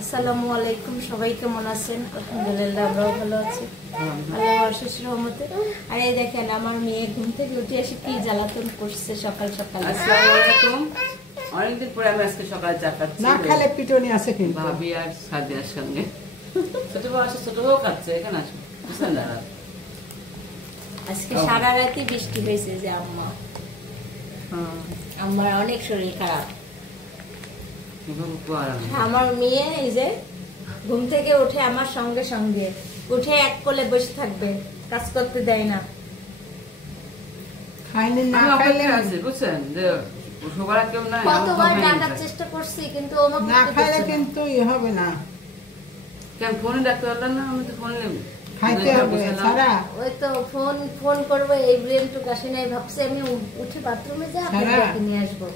আসসালামু আলাইকুম, সবাই কেমন আছেন? আলহামদুলিল্লাহ আমরাও ভালো আছি আল্লাহর অশেষ রহমতে। আর এই দেখেন আমার মেয়ে ঘুম থেকে উঠে এসে কি জ্বালাতন করছে সকাল সকাল। আসসালামু আলাইকুম। অনেকদিন পরে আমি আজকে সকালে চা খাচ্ছি। না খেলে পিটনি আছে কিন্তু ভাবি আর সাদিয়ার সঙ্গে। ছোট বউ আসে, ছোট বউ খাচ্ছে, এখানে আসো বুঝলেন দাদা। আজকে সারা রাতি বৃষ্টি হয়েছে যে আম্মা, আমার অনেক শরীর খারাপ। আমার মেয়ে এই যে ঘুম থেকে উঠে আমার সঙ্গে সঙ্গে উঠে এক কোলে বসে থাকবে, কাজ করতে দেয় না। খাইনি না খাইলে আছে বুঝছেন যে সবার কেউ নাই। কতবার ডাকার চেষ্টা করছি কিন্তু না খাইলে কিন্তু হবে না। কেন ফোনে ডাকতে পারলাম না? আমি তো ফোনে খাইতে হবে সারা। ওই তো ফোন করবো, এই ব্রেনটুক আসে নাই, ভাবছি আমি উঠে বাথরুমে যা নিয়ে আসবো।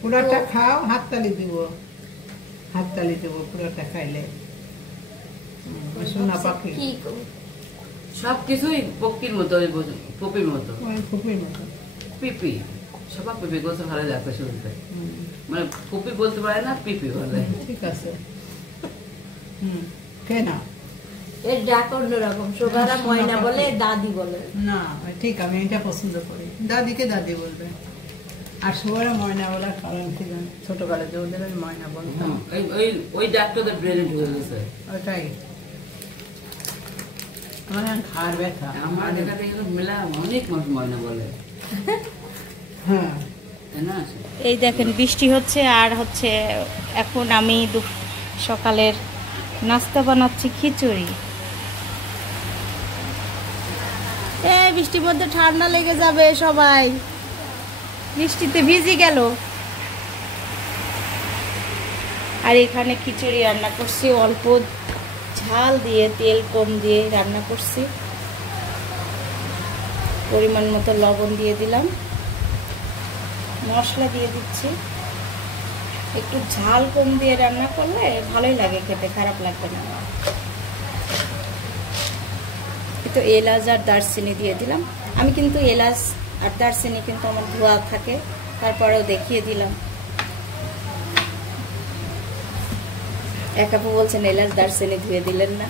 পুরোটা খাও, হাততালি দিব, হাততালি দেব পুরোটা খাইলে। সোনা পাখি কি সবকিছুই পক্ষীর মতো, পপির মতো, ফুপির মতো পিপি। সবাই পিপি গোসল ভালো যাচ্ছে শুনতে, মানে পপি বলতে পারে না, পিপি বলে। ঠিক আছে। কেনা এর ডাক অন্যরকম, সবারা ময়না বলে, দাদি বলে না। ঠিক, আমি এটা পছন্দ করি। দাদিকে দাদি বলবে, আর সবারা ময়না বলার কারণ ছিল ছোটবেলা যে ওদের আমি ময়না বলতাম। ওই ডাক্তারদের ব্রেনে ঢুকে গেছে ওটাই আমার ঘাড় ব্যথা। আমার দেখাতে গেলে মেলা অনেক মানুষ ময়না বলে। হ্যাঁ না এই দেখেন বৃষ্টি হচ্ছে আর হচ্ছে এখন আমি সকালের নাস্তা বানাচ্ছি খিচুড়ি। এই বৃষ্টির মধ্যে ঠান্ডা লেগে যাবে সবাই, বৃষ্টিতে ভিজে গেল। আর এখানে খিচুড়ি রান্না করছি, অল্প ঝাল দিয়ে তেল কম দিয়ে রান্না করছি, পরিমাণ মতো লবণ দিয়ে দিলাম, মশলা দিয়ে দিচ্ছি। একটু ঝাল কম দিয়ে রান্না করলে ভালোই লাগে খেতে, খারাপ লাগবে না। একটু এলাচ আর দারচিনি দিয়ে দিলাম। আমি কিন্তু এলাচ আর দারচিনি কিন্তু আমার ধোয়া থাকে, তারপরেও দেখিয়ে দিলাম। এক আপু বলছেন এলাচ দারচিনি ধুয়ে দিলেন না,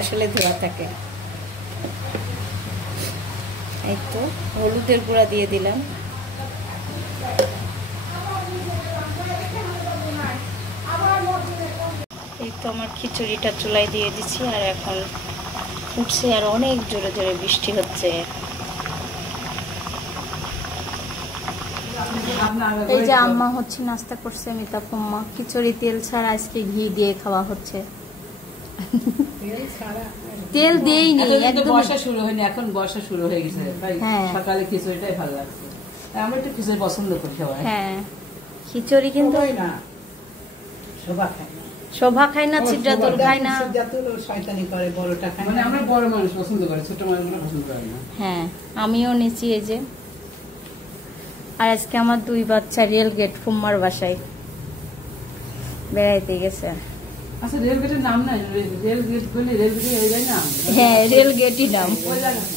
আসলে ধোয়া থাকে। এই তো হলুদের গুঁড়া দিয়ে দিলাম। এই তো আমার খিচুড়িটা চুলায় দিয়ে দিচ্ছি, আর এখন উঠছে আর অনেক জোরে জোরে বৃষ্টি হচ্ছে। এই যে আম্মা হচ্ছে নাস্তা করছে, মিতা ফুম্মা খিচুড়ি তেল ছাড়া আজকে ঘি দিয়ে খাওয়া হচ্ছে। তেল দেইনি, একদম বর্ষা শুরু হয়নি, এখন বর্ষা শুরু হয়ে গেছে। সকালে খিচুড়িটাই ভালো লাগছে। আমরা একটু খিচুড়ি পছন্দ করি সবাই। হ্যাঁ খিচুড়ি কিন্তু শোভা খায় না, ছিদ্রাতুল খায় না। শয়তানি করে, বড়টা খায় মানে আমরা বড় মানুষ পছন্দ করে, ছোট মানুষগুলো পছন্দ করে না। হ্যাঁ আমিও নিচ্ছি এই যে। আর আজকে আমার 2 বাচ্চা রেল গেট ফুম্মার বাসায় বেড়াইতে গেছে। আচ্ছা রেল গেটের নাম নাই, রেল গেট বলে রেল গেটই হয়ে যায় না? হ্যাঁ রেল গেটই নাম।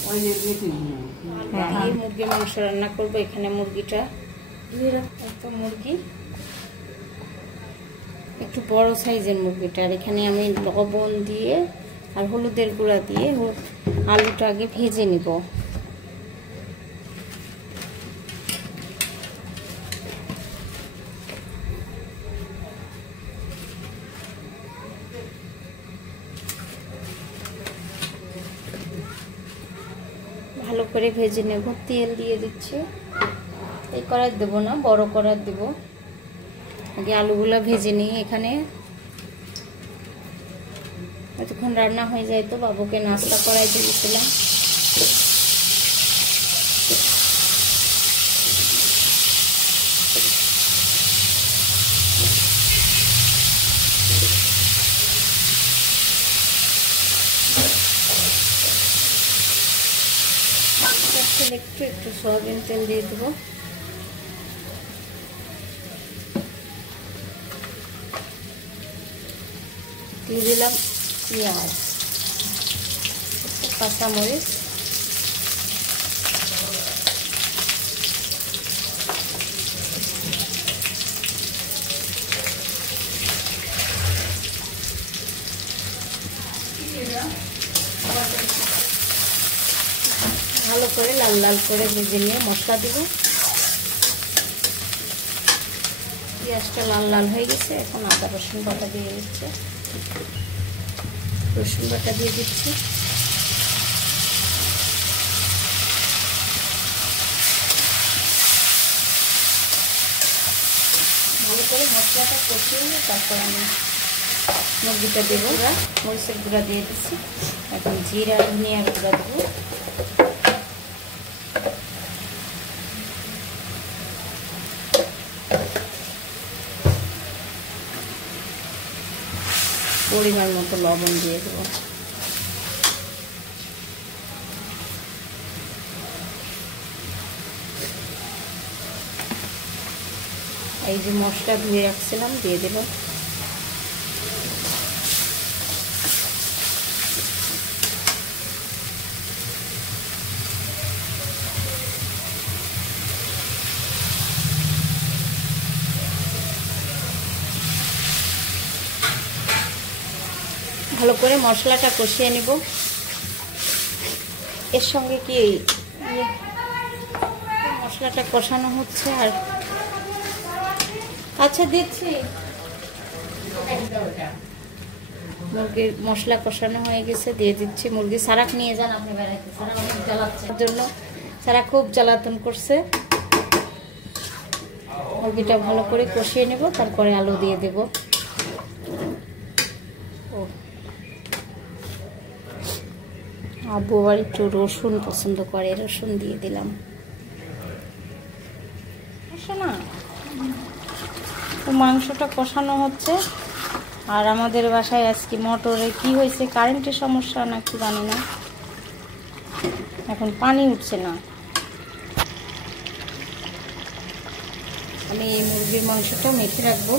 ওই রেল গেটই নাম। হ্যাঁ এই মুরগির মাংস রান্না করবো। এখানে মুরগিটা, তো মুরগি একটু বড় সাইজের মুরগিটা, আর এখানে আমি লবণ দিয়ে আর হলুদের গুঁড়া দিয়ে আলুটা আগে ভেজে নিব। ভালো করে ভেজে নেব। তেল দিয়ে দিচ্ছি, এই কড়াই দেবো না, বড় কড়াই দেব। আগে আলুগুলো ভেজে নিই। এখানে এতক্ষণ রান্না হয়ে যায়, তো বাবুকে নাস্তা করাইতে দিয়েছিলাম। একটু সয়াবিন তেল দিয়ে দেবো। দিয়ে দিলাম পেঁয়াজ, কাঁচামরিচ, করে লাল লাল করে ভেজে নিয়ে মশলা দেব। পেঁয়াজটা লাল লাল হয়ে গেছে, এখন আদা রসুন বাটা দিয়ে দিচ্ছে, রসুন বাটা দিয়ে দিচ্ছি। ভালো করে মশলাটা কষিয়ে নিয়ে তারপর আমি মুরগিটা দেবো। মরিচের গুঁড়া দিয়ে দিচ্ছি, এখন জিরা ধনিয়ার গুঁড়া দেবো, পরিমাণ মতো লবণ দিয়ে দেবো। এই যে মশলা ধুয়ে রাখছিলাম দিয়ে দেবো। ভালো করে মশলাটা কষিয়ে নিব। এর সঙ্গে কি মশলাটা কষানো হচ্ছে। আর আচ্ছা দিচ্ছি, মুরগির মশলা কষানো হয়ে গেছে, দিয়ে দিচ্ছি মুরগি। সারাক নিয়ে যান আপনি বেড়াইতে, সারা অনেক জ্বালাচ্ছে জন্য, সারা খুব জ্বালাতন করছে। মুরগিটা ভালো করে কষিয়ে নেব, তারপরে আলু দিয়ে দেব। আব্বু আবার একটু রসুন পছন্দ করে, রসুন দিয়ে দিলাম। না মাংসটা কষানো হচ্ছে। আর আমাদের বাসায় আজকে মোটরে কি হয়েছে, কারেন্টের সমস্যা নাকি জানি না, এখন পানি উঠছে না। আমি এই মুরগির মাংসটা মেখে রাখবো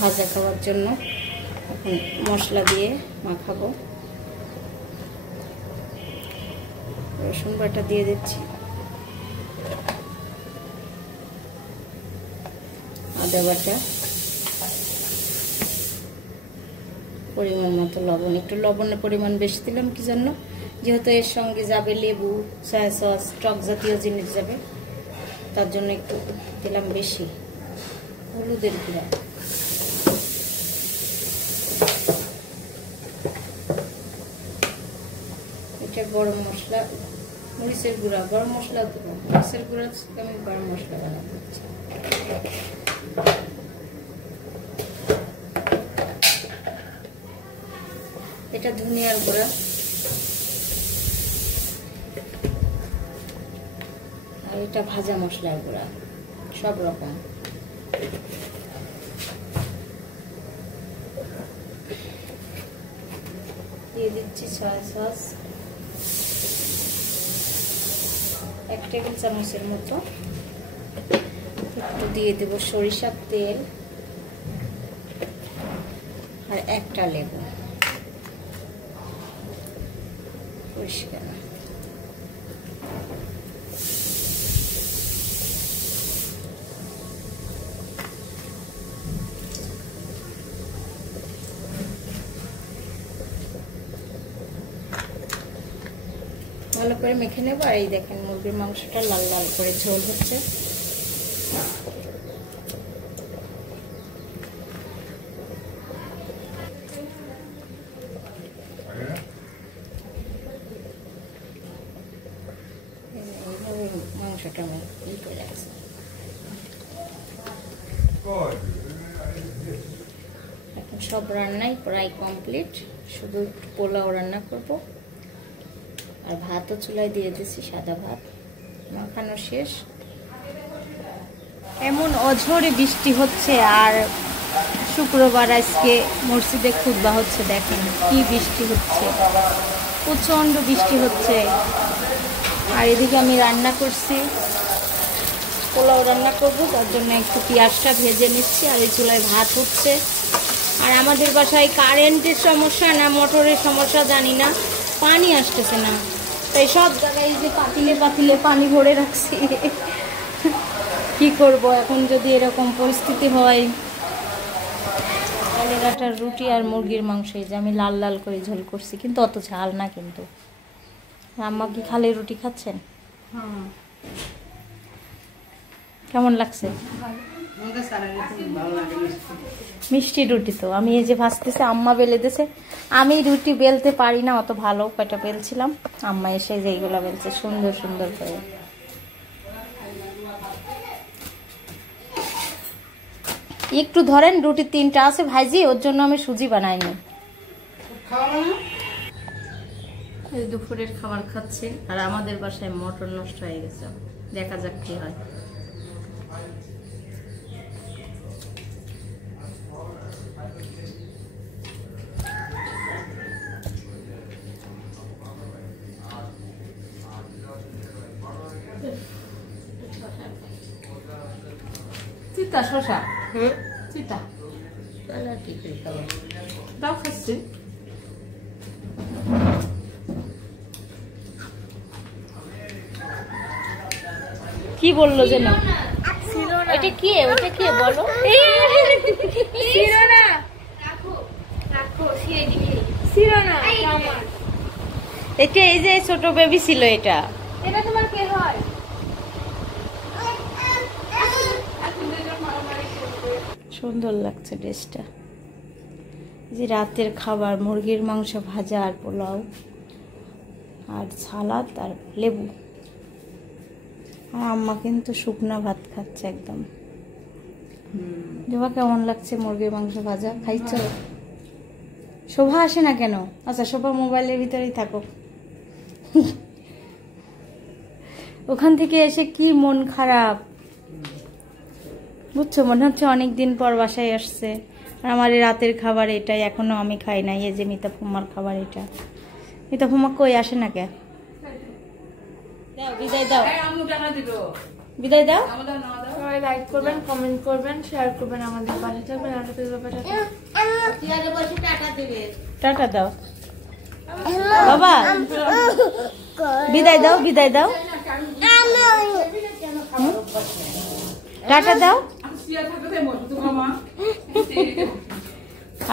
ভাজা খাওয়ার জন্য। এখন মশলা দিয়ে মাখাবো। রসুন বাটা দিয়ে দিচ্ছি, আদা বাটা, পরিমাণ মতো লবণ। একটু লবণের পরিমাণ বেশি দিলাম কি জন্য, যেহেতু এর সঙ্গে যাবে লেবু, সয়া সস, টক জাতীয় জিনিস যাবে, তার জন্য একটু দিলাম বেশি। হলুদের গুঁড়া, এটা গরম মশলা, মরিচের গুঁড়া, গরম মশলা দেবো। মরিচের গুঁড়া আমি গরম মশলা বানাতে দিচ্ছি। এটা ধনিয়ার গুঁড়া, আর এটা ভাজা মশলার গুঁড়া, সব রকম। দিয়ে দিচ্ছি সয়া সস 1 টেবিল চামচের মতো। একটু দিয়ে দেব সরিষার তেল, আর একটা লেবু পরিষ্কার। ভালো করে মেখে নেব। আর এই দেখেন মুরগির মাংসটা লাল লাল করে ঝোল হচ্ছে। মাংসটা আমি ই করে রাখছি। এখন সব রান্নাই প্রায় কমপ্লিট, শুধু পোলাও রান্না করব। আর ভাতও চুলায় দিয়ে দিচ্ছি, সাদা ভাত মাখানো শেষ। এমন অঝোরে বৃষ্টি হচ্ছে, আর শুক্রবার আজকে মসজিদে খুতবা হচ্ছে। দেখেন কি বৃষ্টি হচ্ছে, প্রচণ্ড বৃষ্টি হচ্ছে। আর এদিকে আমি রান্না করছি, পোলাও রান্না করবো, তার জন্য একটু পেঁয়াজটা ভেজে নিচ্ছি। আর এই চুলায় ভাত হচ্ছে। আর আমাদের বাসায় কারেন্টের সমস্যা না মোটরের সমস্যা জানি না, পানি আসতেছে না। তাই সব জায়গায় যে পাতিলে পাতিলে পানি ভরে রাখছি। কি করব এখন যদি এরকম পরিস্থিতি হয়। চালের আটার রুটি আর মুরগির মাংস, এই যে আমি লাল লাল করে ঝোল করছি, কিন্তু অত ঝাল না। কিন্তু আম্মা কি খালি রুটি খাচ্ছেন? কেমন লাগছে? মিষ্টি রুটি তো আমি এই যে ভাজতেছে, আম্মা বেলে দিয়েছে। আমি রুটি বেলতে পারি না অত ভালো, কয়টা বেলছিলাম, আম্মা এসে যে এইগুলা বেলছে সুন্দর সুন্দর করে। একটু ধরেন, রুটি 3টা আছে ভাইজি, ওর জন্য আমি সুজি বানাইনি। দুপুরের খাবার খাচ্ছে, আর আমাদের বাসায় মটর নষ্ট হয়ে গেছে, দেখা যাক কি হয়। চিতা শশা, চিতা দাও খাচ্ছি। কি বললো যেন? এটা কি, ওটা কি বলো? এটা এই যে ছোট বেবি ছিল, এটা তোমার কে হয়? সুন্দর লাগছে ড্রেসটা। যে রাতের খাবার মুরগির মাংস ভাজা আর পোলাও আর সালাদ আর লেবু। আর আম্মা কিন্তু শুকনা ভাত খাচ্ছে একদম। জোবা কেমন লাগছে মুরগির মাংস ভাজা? খাইছ? শোভা আসে না কেন? আচ্ছা শোভা মোবাইলের ভিতরেই থাকো। ওখান থেকে এসে কি মন খারাপ বুঝছো, মনে হচ্ছে অনেকদিন পর বাসায় আসছে। আর আমার রাতের খাবার এটাই, এখনো আমি খাই নাই। এই যে মিতা ফুম্মার খাবার এটা। মিতা ফুম্মা কই আসে না কে? দাও বিদায় দাও, বিদায় দাও। সবাই লাইক করবেন, কমেন্ট করবেন, শেয়ার করবেন, আমাদের পাশে থাকবেন। টাটা দাও বাবা, বিদায় দাও, বিদায় দাও, টাটা দাও।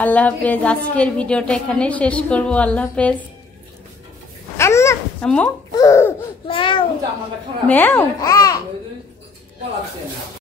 আল্লাহ হাফেজ। আজকের ভিডিওটা এখানে শেষ করবো। আল্লাহ হাফেজ। আম্মু ম্যাও।